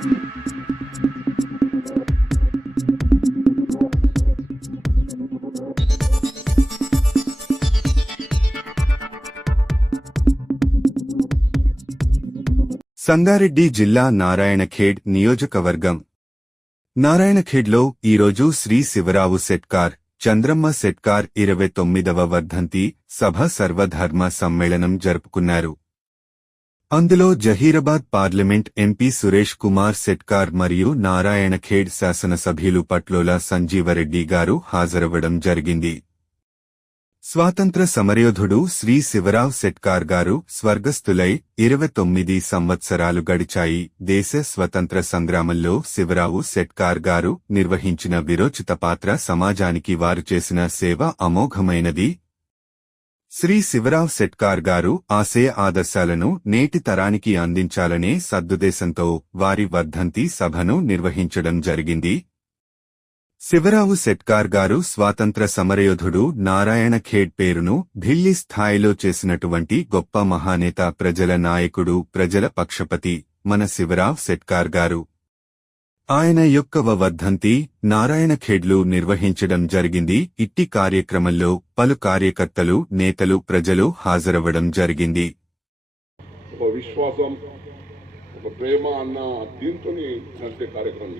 సంగారెడ్డి జిల్లా నారాయణఖేడ్ నియోజకవర్గం. నారాయణఖేడ్లో ఈరోజు శ్రీ శివరావు సెట్కార్ చంద్రమ్మ సెట్కార్ ఇరవై తొమ్మిదవ వర్ధంతి సభ సర్వధర్మ సమ్మేళనం జరుపుకున్నారు. అందులో జహీరాబాద్ పార్లమెంట్ ఎంపీ సురేష్ కుమార్ సెట్కార్ మరియు నారాయణఖేడ్ శాసనసభ్యులు పట్లోల సంజీవరెడ్డి గారు హాజరవ్వడం జరిగింది. స్వాతంత్ర సమరయోధుడు శ్రీ శివరావ్ సెట్కార్ గారు స్వర్గస్థులై ఇరవై తొమ్మిది సంవత్సరాలు గడిచాయి. దేశ స్వతంత్ర సంగ్రామంలో శివరావు సెట్కార్ గారు నిర్వహించిన విరోచిత పాత్ర సమాజానికి వారు చేసిన సేవ అమోఘమైనది. శ్రీ శివరావ్ సెట్కార్ గారు ఆశయ ఆదర్శాలను నేటి తరానికి అందించాలనే సద్దుదేశంతో వారి వర్ధంతి సభను నిర్వహించడం జరిగింది. శివరావు సెట్కార్ గారు స్వాతంత్ర సమరయోధుడు నారాయణ ఖేడ్ పేరును ఢిల్లీ స్థాయిలో చేసినటువంటి గొప్ప మహానేత ప్రజల నాయకుడు ప్రజల పక్షపతి మన శివరావ్ సెట్కార్ గారు. ఆయన యొక్క వర్ధంతి నారాయణఖేడ్లు నిర్వహించడం జరిగింది. ఇట్టి కార్యక్రమంలో పలు కార్యకర్తలు నేతలు ప్రజలు హాజరవ్వడం జరిగింది. ఒక విశ్వాసం ఒక ప్రేమ అన్న దీంతో నడిచే కార్యక్రమం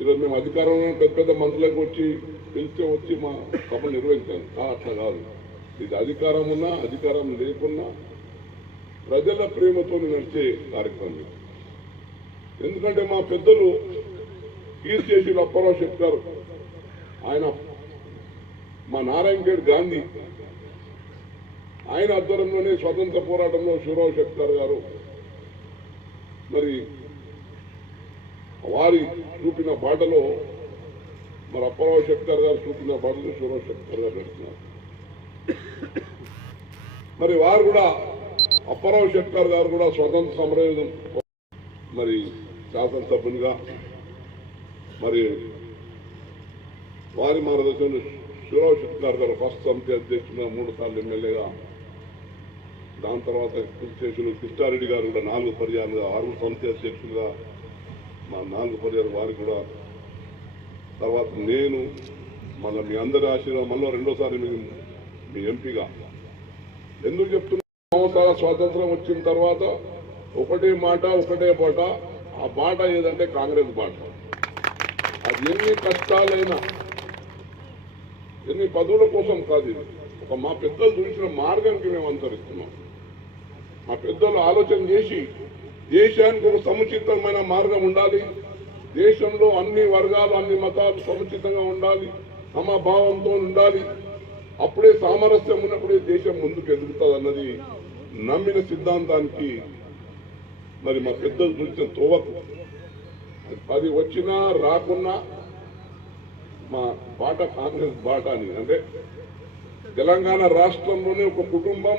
ఈరోజు మేము అధికారంలో పెద్ద పెద్ద మంత్రులకు వచ్చి పిలిస్తే వచ్చి మా సభ నిర్వహించాను అట్లా కాదు. ఇది అధికారం ఉన్నా అధికారం లేకున్నా ప్రజల ప్రేమతో నడిచే కార్యక్రమం ఎందుకంటే మా పెద్దలు కీర్తిశేషులు అప్పారావు చెప్తారు. ఆయన మా నారాయణ గేడ్ గాంధీ ఆయన ఆధ్వర్యంలోనే స్వతంత్ర పోరాటంలో శివరావు శక్తార్ గారు. మరి వారి చూపిన బాటలో మరి అప్పారావు శక్తార్ గారు చూపిన బాటలో శివరావు శక్తార్ గారు నడుస్తున్నారు మరి వారు కూడా అప్పారావు శక్తార్ గారు కూడా స్వతంత్ర సమరయోధం మరి శాసనసభ్యునిగా మరి వారి మార్గదర్శనంలో శివరావు గారు గారు ఫస్ట్ సమితి అధ్యక్షుడు మూడు సార్లు ఎమ్మెల్యేగా దాని తర్వాత కృష్ణేశులు కృష్ణారెడ్డి గారు కూడా నాలుగు పర్యాలుగా ఆరు సమితి అధ్యక్షులుగా మా నాలుగు పర్యాలు వారు కూడా. తర్వాత నేను మళ్ళీ మీ అందరి ఆశీర్వాదం మళ్ళీ రెండోసారి మీ మీ ఎంపీగా. ఎందుకు చెప్తున్నా? సంవత్సరాల స్వాతంత్రం వచ్చిన తర్వాత ఒకటే మాట ఒకటే పాట ఆ బాట ఏదంటే కాంగ్రెస్ బాట. అది ఎన్ని కష్టాలైనా ఎన్ని పదవుల కోసం కాదు ఇది. ఒక మా పెద్దలు చూసిన మార్గానికి మేము అనుసరిస్తున్నాం మా పెద్దలు ఆలోచన చేసి దేశానికి ఒక సముచితమైన మార్గం ఉండాలి. దేశంలో అన్ని వర్గాలు అన్ని మతాలు సముచితంగా ఉండాలి. సమభావంతో ఉండాలి. అప్పుడే సామరస్యం ఉన్నప్పుడే దేశం ముందుకు ఎదుగుతుంది అన్నది నమ్మిన సిద్ధాంతానికి మరి మా పెద్దలు కొంచెం తోవకు. అది వచ్చినా రాకున్నా మా బాట కాంగ్రెస్ బాట అని. అంటే తెలంగాణ రాష్ట్రంలోనే ఒక కుటుంబం.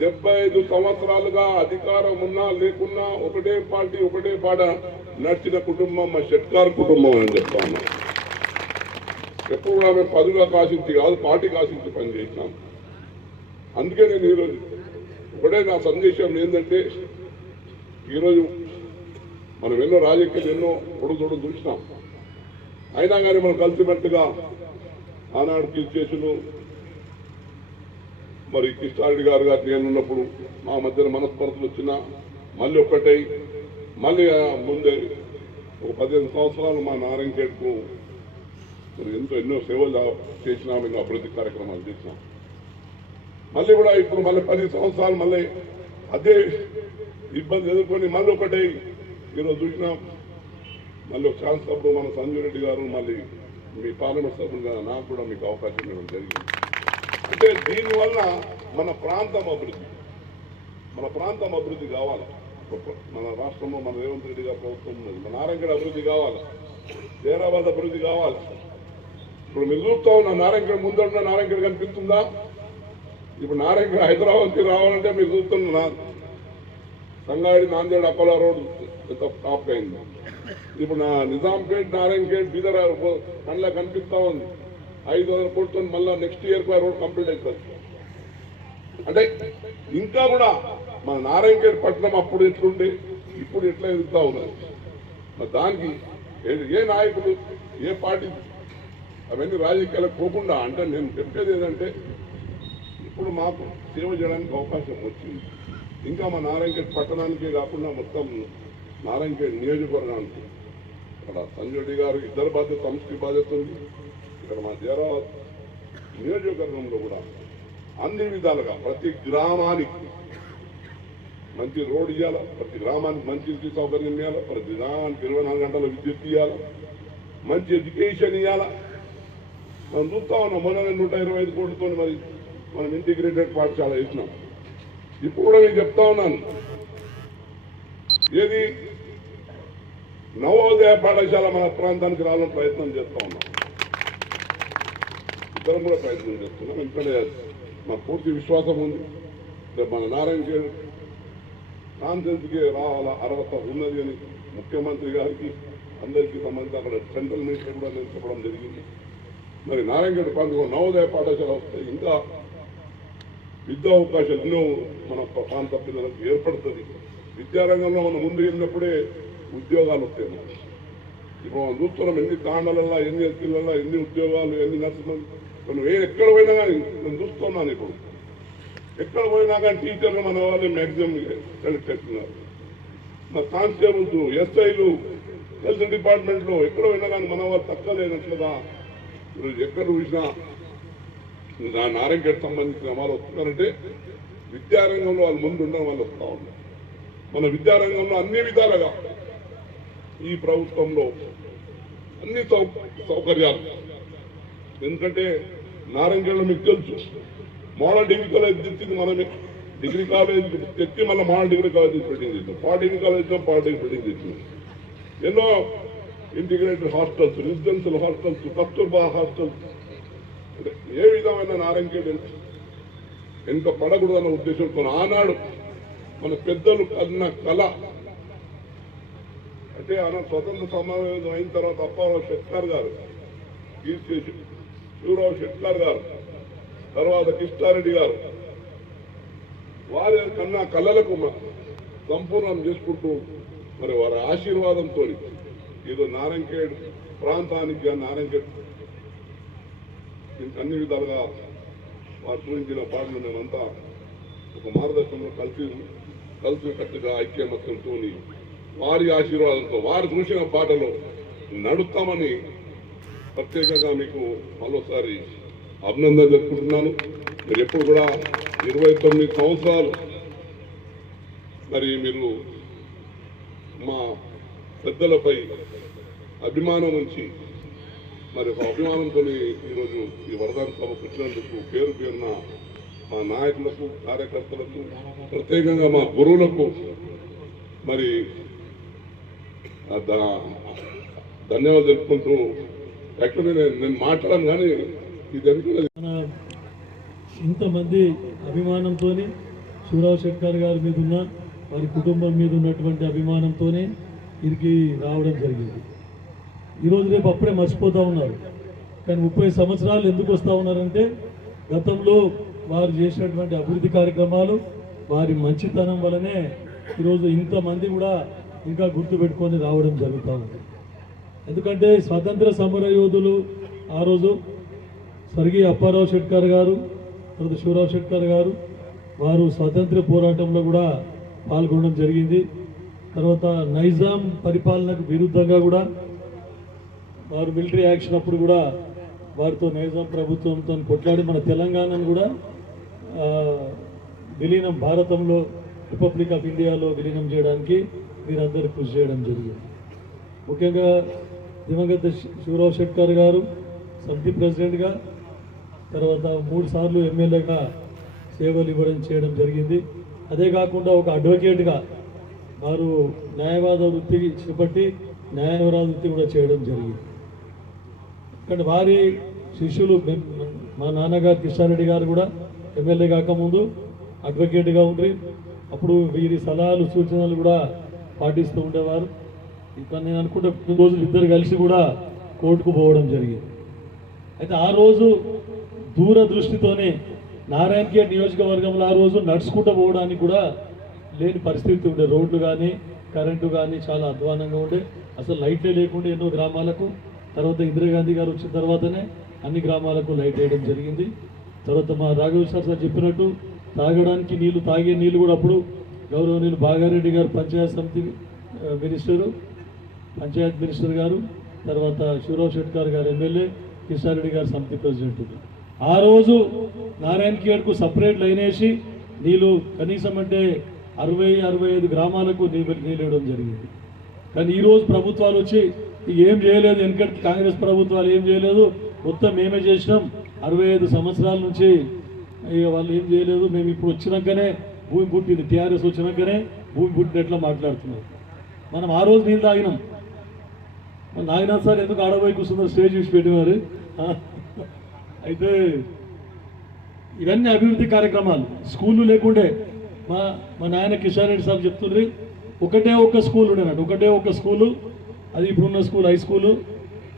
డెబ్బై ఐదు సంవత్సరాలుగా అధికారం ఉన్నా లేకున్నా ఒకటే పార్టీ ఒకటే పాట నడిచిన కుటుంబం మా షెట్కార్ కుటుంబం అని చెప్తా ఉన్నా. ఎప్పుడు కూడా మేము పదవిగా కాసించి కాదు పార్టీ కాసించి పనిచేసినాం అందుకే నేను ఈరోజు ఒకటే నా సందేశం ఏంటంటే ఈరోజు మనం ఎన్నో రాజకీయాలు ఎన్నో పొడుదొడు చూసినాం. అయినా కానీ మనం కలిసిమెట్టుగా ఆనాడు కీర్తిశేషులు మరి కృష్ణారెడ్డి గారు గారు నేను ఉన్నప్పుడు మా మధ్యన మనస్పర్ధలు వచ్చినా మళ్ళీ ఒక్కటై మళ్ళీ ముందే ఒక పదిహేను సంవత్సరాలు మా నారాయణకేట్కు మరి ఎంతో ఎన్నో సేవలు చేసినాం ఎన్నో అభివృద్ధి కార్యక్రమాలు చేసినాం. మళ్ళీ కూడా ఇప్పుడు మళ్ళీ పది సంవత్సరాలు మళ్ళీ అదే ఇబ్బంది ఎదుర్కొని మళ్ళీ ఒకటి ఈరోజు చూసినాం. మళ్ళీ ఒక ఛాన్స్ అప్పుడు మన సంజయ్ రెడ్డి గారు మళ్ళీ మీ పార్లమెంట్ సభ్యులుగా నాకు కూడా మీకు అవకాశం ఇవ్వడం జరిగింది. అంటే దీనివల్ల మన ప్రాంతం అభివృద్ధి మన ప్రాంతం అభివృద్ధి కావాలి. మన రాష్ట్రంలో మన రేవంత్ రెడ్డి గారు ప్రభుత్వం ఉన్నది మన నారాయణగఢ అభివృద్ధి కావాలి హైదరాబాద్ అభివృద్ధి కావాలి. ఇప్పుడు మీరు చూస్తా ఉన్న నారాయణగఢ ముందన్న నారాయణగఢ కనిపిస్తుందా? ఇప్పుడు నారాయణగఢ హైదరాబాద్కి రావాలంటే మీరు చూస్తున్న నా- సంగారెడ్డి నాందేడ్ అప్పల రోడ్ ఎంత టాప్ అయింది ఇప్పుడు నా నిజాంపేట్ నారాయణపేట్ బీదర్ కళ్ళ కనిపిస్తా ఉంది ఐదు వందల కోట్లతో మళ్ళీ నెక్స్ట్ ఇయర్ ఆ రోడ్ కంప్లీట్ అవుతుంది అంటే ఇంకా కూడా మన నారాయణపేట పట్టణం అప్పుడు ఎట్లుండే ఇప్పుడు ఎట్లా ఎదుగుతా ఉన్నారు మరి దానికి ఏ- ఏ నాయకులు ఏ పార్టీ అవన్నీ రాజకీయాలకు పోకుండా అంటే నేను చెప్పేది ఏంటంటే ఇప్పుడు మాకు సేవ చేయడానికి అవకాశం వచ్చింది ఇంకా మా నారాయణఖేడ్ పట్టణానికే కాకుండా మొత్తం నారాయణఖేడ్ నియోజకవర్గానికి. ఇక్కడ సంజయ్ గారు ఇద్దరు బాధ్యత సంస్కృతి బాధ్యత ఉంది. ఇక్కడ మా జీరాబాద్ నియోజకవర్గంలో కూడా అన్ని విధాలుగా ప్రతి గ్రామానికి మంచి రోడ్ ఇవ్వాలి ప్రతి గ్రామానికి మంచి విద్యుత్ సౌకర్యం ఇవ్వాలి ప్రతి గ్రామానికి ఇరవై నాలుగు గంటల విద్యుత్ ఇవ్వాలి మంచి ఎడ్యుకేషన్ ఇవ్వాలి మనం చూస్తా ఉన్నాం మొన్న నూట ఇరవై ఐదు కోట్లతో మరి మనం ఇంటిగ్రేటెడ్ పాఠశాల ఇచ్చినాం ఇప్పుడు కూడా నేను చెప్తా ఉన్నాను. ఏది? నవోదయ పాఠశాల మన ప్రాంతానికి రావాలని ప్రయత్నం చేస్తా ఉన్నాం. ఇద్దరం కూడా ప్రయత్నం చేస్తున్నాం. ఎందుకంటే మాకు పూర్తి విశ్వాసం ఉంది. మన నారాయణ కాన్ఫరెన్స్కి రావాల అర్హత ఉన్నది అని ముఖ్యమంత్రి గారికి అందరికీ సంబంధించి అక్కడ సెంట్రల్ మినిస్టర్ కూడా నేను చెప్పడం జరిగింది. మరి నారాయణగఢ్ ప్రాంతంలో నవోదయ పాఠశాల వస్తే ఇంకా విద్యా అవకాశాలు ఎన్నో మన ప్రాంత పిల్లలకు ఏర్పడుతుంది. విద్యారంగంలో మనం ముందు వెళ్ళినప్పుడే ఉద్యోగాలు వస్తాయి ఇప్పుడు మనం చూస్తున్నాం ఎన్ని తాండాలల్లో ఎన్ని ఎత్తులలో ఎన్ని ఉద్యోగాలు ఎన్ని నర్సులు. మనం ఏ ఎక్కడ పోయినా కానీ నేను చూస్తున్నాను ఇప్పుడు. ఎక్కడ పోయినా కానీ టీచర్లు మన వాళ్ళు మ్యాక్సిమం సెలెక్ట్ చేస్తున్నారు. మా కానిస్టేబుల్స్ ఎస్ఐలు హెల్త్ డిపార్ట్మెంట్లో ఎక్కడ పోయినా కానీ మన వాళ్ళు తక్కువ లేనట్లుగా ఎక్కడ చూసినా నా నారాయణగఢ్ సంబంధించిన వాళ్ళు వస్తున్నారంటే విద్యారంగంలో వాళ్ళు ముందు ఉండడం వాళ్ళు వస్తూ ఉన్నారు మన విద్యారంగంలో అన్ని విధాలుగా ఈ ప్రభుత్వంలో అన్ని సౌకర్యాలు. ఎందుకంటే నారాయణగఢ్లో మీకు తెలుసు. మోడల్ డిగ్రీ కాలేజ్ తెచ్చింది మనమే. డిగ్రీ కాలేజ్ తెచ్చి మళ్ళీ మోడల్ డిగ్రీ కాలేజ్ బిల్డింగ్ చేసాం పాలిటెక్నిక్ కాలేజ్ పాలిటెక్నిక్ బిల్డింగ్ చేసినాం ఎన్నో integrated hostels residential hostels Kasturba hostels అంటే ఏ విధమైన నారాయణగఢ్ ఎంత? పడకూడదన్న ఉద్దేశంతో ఆనాడు మన పెద్దలు అన్న కళ. అంటే ఆయన స్వతంత్ర సమావేశం అయిన తర్వాత అప్పారావు షెట్కార్ గారు కీర్తి శివరావు షెట్కార్ గారు తర్వాత కృష్ణారెడ్డి గారు వారి కన్నా కళలకు మ- సంపూర్ణం చేసుకుంటూ మరి వారి ఆశీర్వాదంతో ఏదో నారాయణఖేడ్ ప్రాంతానికి కానీ అన్ని విధాలుగా వారు చూపించిన పాటలు మేమంతా ఒక మార్గదర్శనంలో కలిసి కలిసి కట్టుగా ఐక్యమత్యంతో వారి ఆశీర్వాదంతో వారి చూసిన పాటలో నడుస్తామని ప్రత్యేకంగా మీకు మరోసారి అభినందన జరుపుకుంటున్నాను మీరు ఎప్పుడు కూడా ఇరవై తొమ్మిది సంవత్సరాలు మరి మీరు మా పెద్దలపై అభిమానం ఉంచి మరి ఒక అభిమానంతో ఈరోజు ఈ వరదాన సభకు వచ్చినందుకు పేరు పేరున మా నాయకులకు కార్యకర్తలకు ప్రత్యేకంగా మా గురువులకు మరి దా- ధన్యవాదాలు తెలుపుకుంటూ యాక్చువల్లీ నేను నేను మాట్లాడను కానీ ఇది ఎందుకు ఇంతమంది అభిమానంతో శివరావు శంకర్ గారి మీద ఉన్న వారి కుటుంబం మీద ఉన్నటువంటి అభిమానంతోనే ఇరికి రావడం జరిగింది. ఈరోజు రేపు అప్పుడే మర్చిపోతూ ఉన్నారు. కానీ ముప్పై సంవత్సరాలు ఎందుకు వస్తూ ఉన్నారంటే గతంలో వారు చేసినటువంటి అభివృద్ధి కార్యక్రమాలు వారి మంచితనం వలనే ఈరోజు ఇంతమంది కూడా ఇంకా గుర్తుపెట్టుకొని రావడం జరుగుతూ ఉంది. ఎందుకంటే స్వాతంత్ర సమర యోధులు ఆ రోజు స్వర్గీయ అప్పారావు షెట్కర్ గారు తర్వాత శివరావు షెట్కర్ గారు వారు స్వాతంత్ర పోరాటంలో కూడా పాల్గొనడం జరిగింది. తర్వాత నైజాం పరిపాలనకు విరుద్ధంగా కూడా వారు మిలిటరీ యాక్షన్ అప్పుడు కూడా వారితో నిజాం ప్రభుత్వంతో కొట్లాడి మన తెలంగాణను కూడా విలీనం భారతంలో రిపబ్లిక్ ఆఫ్ ఇండియాలో విలీనం చేయడానికి మీరందరూ కృషి చేయడం జరిగింది. ముఖ్యంగా దివంగత శివరావు షెట్కర్ గారు సమితి ప్రెసిడెంట్గా తర్వాత మూడు సార్లు ఎమ్మెల్యేగా సేవలు ఇవ్వడం చేయడం జరిగింది. అదే కాకుండా ఒక అడ్వకేట్గా వారు న్యాయవాద వృత్తి చేపట్టి న్యాయవాద వృత్తి కూడా చేయడం జరిగింది. ఇక్కడ వారి శిష్యులు మా నాన్నగారు కిషారెడ్డి గారు కూడా ఎమ్మెల్యే కాకముందు అడ్వకేట్గా ఉండి అప్పుడు వీరి సలహాలు సూచనలు కూడా పాటిస్తూ ఉండేవారు. ఇక్కడ నేను అనుకుంటే కొన్ని రోజులు ఇద్దరు కలిసి కూడా కోర్టుకు పోవడం జరిగింది. అయితే ఆ రోజు దూరదృష్టితోనే నారాయణఖేడ్ నియోజకవర్గంలో ఆ రోజు నడుచుకుంటూ పోవడానికి కూడా లేని పరిస్థితి ఉండే. రోడ్లు కానీ కరెంటు కానీ చాలా అధ్వానంగా ఉండే. అసలు లైట్లే లేకుండా ఎన్నో గ్రామాలకు. తర్వాత ఇందిరాగాంధీ గారు వచ్చిన తర్వాతనే అన్ని గ్రామాలకు లైట్ వేయడం జరిగింది. తర్వాత మా రాఘవ సార్ సార్ చెప్పినట్టు తాగడానికి నీళ్ళు తాగే నీళ్ళు కూడా అప్పుడు గౌరవనీయులు బాగారెడ్డి గారు పంచాయత్ సమితి మినిస్టరు పంచాయత్ మినిస్టర్ గారు తర్వాత శివరావు షెట్కర్ గారు ఎమ్మెల్యే కిషన్ రెడ్డి గారు సమితి ప్రెసిడెంట్. ఆ రోజు నారాయణ కేడ్కు సపరేట్ లైన్ వేసి నీళ్ళు కనీసం అంటే అరవై అరవై ఐదు గ్రామాలకు నీళ్ళు నీళ్ళు ఇవ్వడం జరిగింది. కానీ ఈరోజు ప్రభుత్వాలు వచ్చి ఏం చేయలేదు ఎందుకంటే కాంగ్రెస్ ప్రభుత్వాలు ఏం చేయలేదు. మొత్తం మేమే చేసినాం. అరవై ఐదు సంవత్సరాల నుంచి వాళ్ళు ఏం చేయలేదు. మేము ఇప్పుడు వచ్చినాకనే భూమి పుట్టింది. టీఆర్ఎస్ వచ్చినాకనే భూమి పుట్టినట్లా మాట్లాడుతున్నారు. మనం ఆ రోజు నీళ్ళు తాగినాం. మన నాగనాథ్ సార్ ఎందుకు ఆడబోయి కూర్చున్నారు? స్టేజ్ చూసి పెట్టినారు. అయితే ఇవన్నీ అభివృద్ధి కార్యక్రమాలు. స్కూళ్ళు లేకుండే. మా మా నాయన కిషన్ రెడ్డి సార్ చెప్తుండ్రి ఒకటే ఒక్క స్కూల్ ఉండేనట్టు ఒకటే ఒక్క స్కూలు అది ఇప్పుడున్న స్కూల్ హై స్కూలు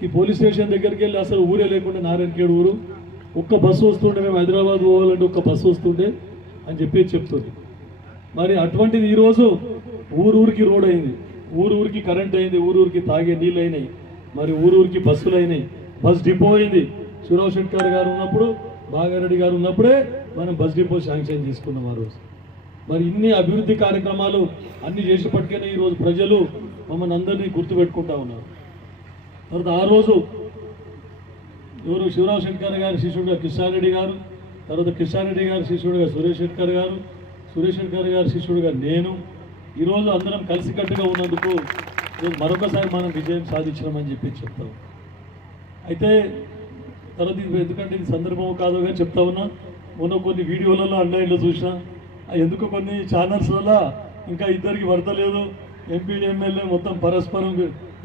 ఈ పోలీస్ స్టేషన్ దగ్గరికి వెళ్ళి అసలు ఊరే లేకుండా నారాయణఖేడ్ ఊరు. ఒక్క బస్సు వస్తుండే మేము హైదరాబాద్ పోవాలంటే ఒక్క బస్సు వస్తుండే అని చెప్పి చెప్తుంది. మరి అటువంటిది ఈరోజు ఊరూరికి రోడ్ అయింది. ఊరూరికి కరెంట్ అయింది ఊరూరికి తాగే నీళ్ళు అయినాయి. మరి ఊరూరికి బస్సులు అయినాయి. బస్ డిపో అయింది. సురావ్ శెట్కర్ గారు ఉన్నప్పుడు భాగారెడ్డి గారు ఉన్నప్పుడే మనం బస్ డిపో శాంక్షన్ చేసుకున్నాం ఆ రోజు. మరి ఇన్ని అభివృద్ధి కార్యక్రమాలు అన్ని చేసేపటికనే ఈరోజు ప్రజలు మమ్మల్ని అందరినీ గుర్తుపెట్టుకుంటా ఉన్నారు. తర్వాత ఆ రోజు ఎవరు శివరావు శంకర్ గారి శిష్యుడిగా కిషన్ రెడ్డి గారు తర్వాత కిషన్ రెడ్డి గారి శిష్యుడుగా సురేష్ శెట్కర్ గారు సురేష్ శెట్కర్ గారి శిష్యుడుగా నేను. ఈరోజు అందరం కలిసికట్టుగా ఉన్నందుకు మరొకసారి మనం విజయం సాధించినామని చెప్పి చెప్తాం. అయితే తర్వాత ఇది ఎందుకంటే ఇది సందర్భం కాదు కానీ చెప్తా ఉన్నా. మొన్న కొన్ని వీడియోలలో ఆన్లైన్లో చూసినా ఎందుకు కొన్ని ఛానల్స్లలో ఇంకా ఇద్దరికి పడతలేదు ఎంపీడీ ఎమ్మెల్యే మొత్తం పరస్పరం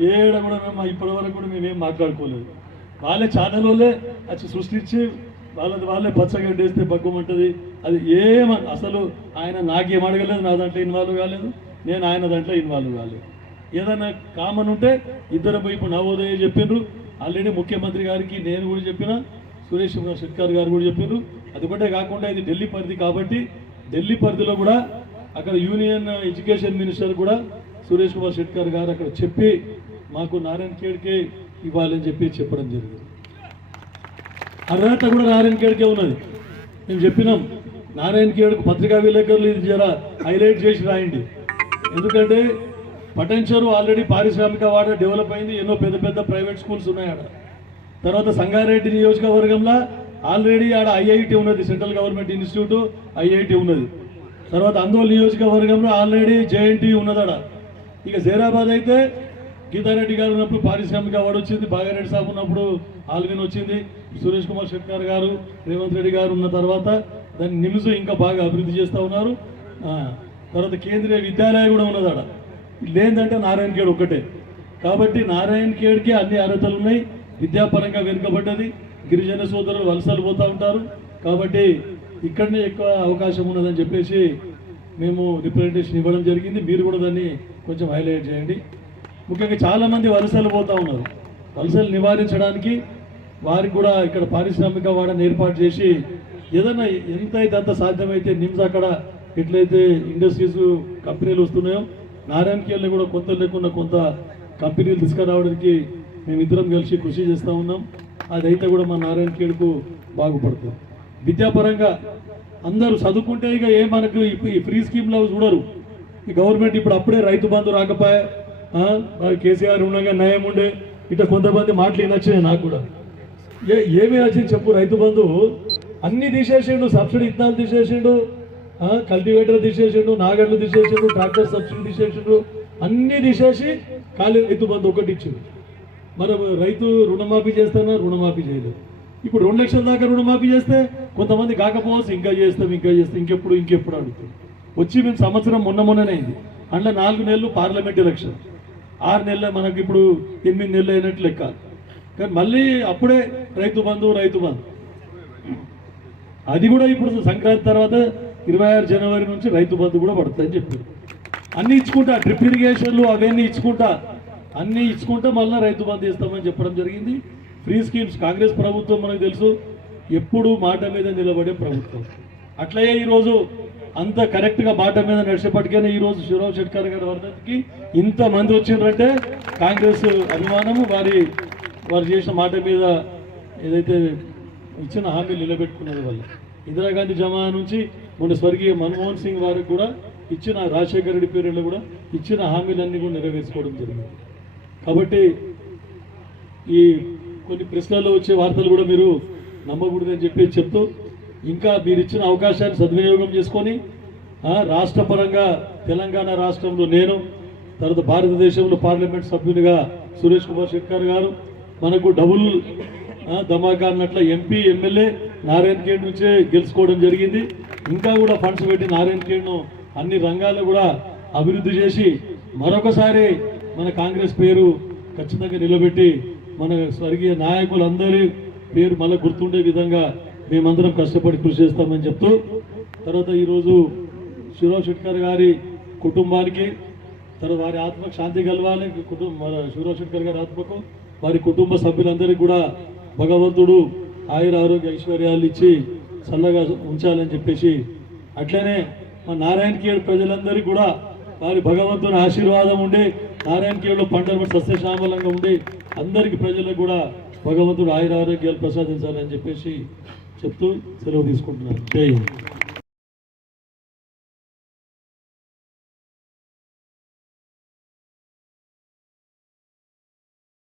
ఏడ కూడా మేము ఇప్పటి వరకు కూడా మేమేం మాట్లాడుకోలేదు. వాళ్ళే ఛానల్ వాళ్ళే అది సృష్టించి వాళ్ళది వాళ్ళే పచ్చగడ్డ వేస్తే బగ్గుమంటుంది అది ఏమ అసలు ఆయన నాకేం అడగలేదు నా దాంట్లో ఇన్వాల్వ్ కాలేదు. నేను ఆయన దాంట్లో ఇన్వాల్వ్ కాలేదు. ఏదైనా కామన్ ఉంటే ఇద్దరు పోయి ఇప్పుడు నవోదయ చెప్పిండ్రు. ఆల్రెడీ ముఖ్యమంత్రి గారికి నేను కూడా చెప్పిన సురేష్ కుమార్ శెట్కర్ గారు కూడా చెప్పారు అది ఒకటే కాకుండా ఇది ఢిల్లీ పరిధి కాబట్టి ఢిల్లీ పరిధిలో కూడా అక్కడ యూనియన్ ఎడ్యుకేషన్ మినిస్టర్ కూడా సురేష్ కుమార్ శెట్కర్ గారు అక్కడ చెప్పి మాకు నారాయణ ఖేడ్కే ఇవ్వాలని చెప్పి చెప్పడం జరిగింది. అర్హత కూడా నారాయణ ఖేడ్కే ఉన్నది. మేము చెప్పినాం నారాయణ ఖేడ్కు పత్రికా విలేకరులు ఇది జర హైలైట్ చేసి రాయండి. ఎందుకంటే పటంచరు ఆల్రెడీ పారిశ్రామిక వాడ డెవలప్ అయింది ఎన్నో పెద్ద పెద్ద ప్రైవేట్ స్కూల్స్ ఉన్నాయి ఆడ తర్వాత సంగారెడ్డి నియోజకవర్గంలో ఆల్రెడీ ఆడ ఐఐటి ఉన్నది సెంట్రల్ గవర్నమెంట్ ఇన్స్టిట్యూట్ ఐఐటి ఉన్నది. తర్వాత అందోల్ నియోజకవర్గంలో ఆల్రెడీ జేఎన్టీ ఉన్నది ఇక జైరాబాద్ అయితే గీతారెడ్డి గారు ఉన్నప్పుడు పారిశ్రామిక అవార్డు వచ్చింది భాగారెడ్డి సాబ్ ఉన్నప్పుడు ఆల్విన్ వచ్చింది. సురేష్ కుమార్ శెట్కర్ గారు రేవంత్ రెడ్డి గారు ఉన్న తర్వాత దాన్ని నిమ్స్ ఇంకా బాగా అభివృద్ధి చేస్తూ ఉన్నారు. తర్వాత కేంద్రీయ విద్యాలయం కూడా ఉన్నదాడ. లేదంటే నారాయణ ఖేడ్ ఒక్కటే. కాబట్టి నారాయణ ఖేడ్కి అన్ని అర్హతలు ఉన్నాయి. విద్యాపరంగా వెనుకబడ్డది. గిరిజన సోదరులు వలసలు పోతూ ఉంటారు. కాబట్టి ఇక్కడనే ఎక్కువ అవకాశం ఉన్నదని చెప్పేసి మేము రిప్రజెంటేషన్ ఇవ్వడం జరిగింది. మీరు కూడా దాన్ని కొంచెం హైలైట్ చేయండి. ముఖ్యంగా చాలామంది వలసలు పోతూ ఉన్నారు. వలసలు నివారించడానికి వారికి కూడా ఇక్కడ పారిశ్రామిక వాడని ఏర్పాటు చేసి ఏదైనా ఎంతైతే అంత సాధ్యమైతే నిమ్స్ అక్కడ ఎట్లయితే ఇండస్ట్రీస్ కంపెనీలు వస్తున్నాయో నారాయణకేళ్ళు కూడా కొంత లేకుండా కొంత కంపెనీలు తీసుకురావడానికి మేమిద్దరం కలిసి కృషి చేస్తూ ఉన్నాం. అదైతే కూడా మా నారాయణఖేడ్కు బాగుపడుతుంది. విద్యాపరంగా అందరూ చదువుకుంటే ఇక ఏ మనకు ఈ- ఫ్రీ స్కీమ్లో చూడరు. ఈ గవర్నమెంట్ ఇప్పుడు అప్పుడే రైతు బంధు రాకపోయా కేసీఆర్ ఉండగా నయం ఉండే ఇట్లా కొంతమంది మాటలు నచ్చినాయి నాకు కూడా. ఏ ఏమి నచ్చింది చెప్పు రైతు బంధు? అన్ని తీసేసిండు సబ్సిడీ ఇత్తనాలు తీసేసిండు కల్టివేటర్ తీసేసిండు నాగడ్లు తీసేసిండు ట్రాక్టర్ సబ్సిడీ తీసేసిండు అన్ని తీసేసి ఖాళీ రైతు బంధు ఒకటి ఇచ్చిండు. మరి రైతు రుణమాఫీ చేస్తానా? రుణమాఫీ చేయలేదు. ఇప్పుడు రెండు లక్షల దాకా రుణమాఫీ చేస్తే కొంతమంది కాకపోవచ్చు ఇంకా చేస్తాం ఇంకా చేస్తాం ఇంకెప్పుడు ఇంకెప్పుడు అడుగుతాం. వచ్చి మేము సంవత్సరం మొన్న మొన్ననే అయింది. అందులో నాలుగు నెలలు పార్లమెంట్ ఎలక్షన్. ఆరు నెలలు మనకి ఇప్పుడు ఎనిమిది నెలలు అయినట్లు లెక్క. కానీ మళ్ళీ అప్పుడే రైతు బంధు రైతు బంధు. అది కూడా ఇప్పుడు సంక్రాంతి తర్వాత ఇరవై ఆరు జనవరి నుంచి రైతు బంధు కూడా పడుతుందని చెప్పారు. అన్ని ఇచ్చుకుంటా డ్రిప్ ఇరిగేషన్లు అవన్నీ ఇచ్చుకుంటా అన్నీ ఇచ్చుకుంటే మళ్ళీ రైతు బంధు ఇస్తామని చెప్పడం జరిగింది. ఫ్రీ స్కీమ్స్ కాంగ్రెస్ ప్రభుత్వం మనకు తెలుసు. ఎప్పుడు మాట మీద నిలబడే ప్రభుత్వం. అట్లయే ఈరోజు అంత కరెక్ట్గా మాట మీద నడిచేపటికైనా ఈ రోజు శివరావు షెట్కర్ గారి వర్ధంతికి ఇంత మంది వచ్చిండ్రంటే కాంగ్రెస్ అభిమానము వారి వారు చేసిన మాట మీద ఏదైతే ఇచ్చిన హామీ నిలబెట్టుకున్నది వల్ల ఇందిరాగాంధీ జమా నుంచి మొన్న స్వర్గీయ మన్మోహన్ సింగ్ వారికి కూడా ఇచ్చిన రాజశేఖర రెడ్డి పీరియడ్లో కూడా ఇచ్చిన హామీలన్నీ కూడా నెరవేర్చుకోవడం జరిగింది. కాబట్టి ఈ కొన్ని ప్రశ్నల్లో వచ్చే వార్తలు కూడా మీరు నమ్మకూడదని చెప్పి చెప్తూ ఇంకా మీరు ఇచ్చిన అవకాశాన్ని సద్వినియోగం చేసుకొని రాష్ట్రపరంగా రాష్ట్ర తెలంగాణ రాష్ట్రంలో నేను తర్వాత భారతదేశంలో పార్లమెంట్ సభ్యునిగా సురేష్ కుమార్ శెట్కర్ గారు మనకు డబుల్ ధమాకా అన్నట్ల ఎంపీ ఎమ్మెల్యే నారాయణ ఖేడ్ నుంచే గెలుచుకోవడం జరిగింది. ఇంకా కూడా ఫండ్స్ పెట్టి నారాయణ ఖేడ్ను అన్ని రంగాల్లో కూడా అభివృద్ధి చేసి మరొకసారి మన కాంగ్రెస్ పేరు ఖచ్చితంగా నిలబెట్టి మన స్వర్గీయ నాయకులందరి పేరు మళ్ళీ గుర్తుండే విధంగా మేమందరం కష్టపడి కృషి చేస్తామని చెప్తూ తర్వాత ఈరోజు శివరావు షెట్కర్ గారి కుటుంబానికి తర్వాత వారి ఆత్మకు శాంతి కలవాలి కుటుంబ శివరావు షెట్కర్ గారి ఆత్మకు వారి కుటుంబ సభ్యులందరికీ కూడా భగవంతుడు ఆయుర ఆరోగ్య ఐశ్వర్యాలు ఇచ్చి చల్లగా ఉంచాలని చెప్పేసి అట్లనే మా నారాయణ ఖేడ్ ప్రజలందరికీ కూడా వారి భగవంతుని ఆశీర్వాదం ఉండి నారాయణ ఖేడ్లో పంటలు సస్యశ్యామలంగా ఉండి అందరికి ప్రజలకు కూడా భగవంతుడు ఆయుర ఆరోగ్యాలు ప్రసాదించాలని చెప్పేసి చెప్తూ సెలవు తీసుకుంటున్నాను. జై